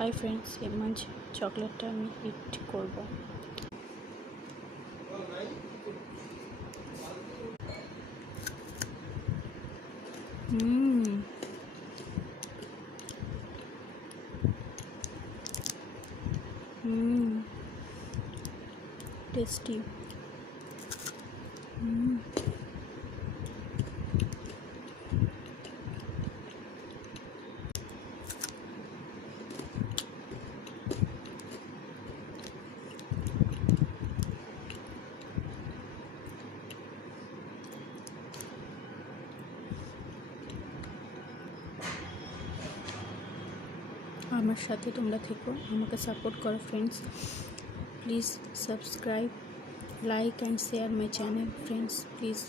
Hi friends, এই মাঞ্চ চকলেটটা আমি হিট করব। টেস্টি। আমার সাথে তোমরা থেকো, আমাকে সাপোর্ট করো friends. Please subscribe, like and share my channel friends, please.